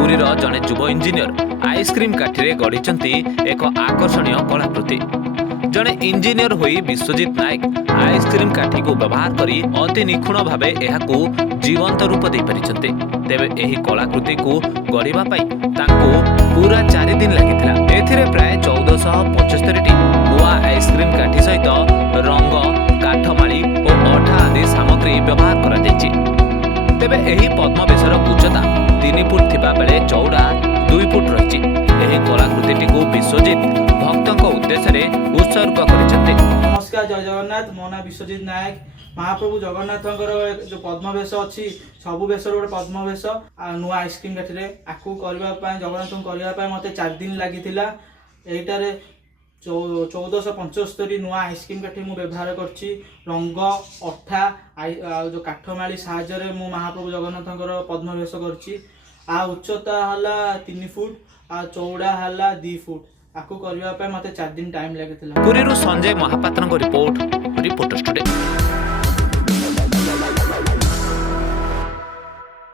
पुरीर जड़े युव engineer ice cream काठी गढ़ी एक आकर्षणीय कलाकृति। जड़े इंजीनियर होई विश्वजित नायक आइसक्रीम काठी को व्यवहार करी अति निखुण भाव यह जीवंत रूप दे पारिछन्ते। तेबे एही कलाकृति को गढ़िबा पई तांको पूरा 4 दिन लागिथिला। एथिरे प्राय 1475 टी नुआ आइसक्रीम काठी सहित रंग, काठमाली और अठा आदि सामग्री व्यवहार करा जायछि। तेबे एही पद्मवेशर उच्चता 3 फुट थिबा बेले चौड़ा 2 फुट रहिछि। एही कलाकृति को विश्वजित भक्तों उद्देश्य उत्सर्ग करिसेंते। नमस्कार, जय जगन्नाथ। मो ना विश्वजित नायक। महाप्रभु जगन्नाथंकर जो पद्मवेश अच्छी सबु वेश गोटे पद्मवेश नुआ आइसक्रीम काठी आकु करने जगन्नाथ करने मत 4 दिन लगी। यहीटार 1475 नुआ आइसक्रीम काठी मु व्यवहार करछि। रंग, अठा जो काठमाली साहाय्य मु महाप्रभु जगन्नाथंकर पद्मवेश करछि। आ उच्चता हला 3 फुट, आ चौड़ा हला 2 फुट। आकु करने मत 4 दिन टाइम लगी। पुरीरू Sanjay Mahapatra report, reporter studio.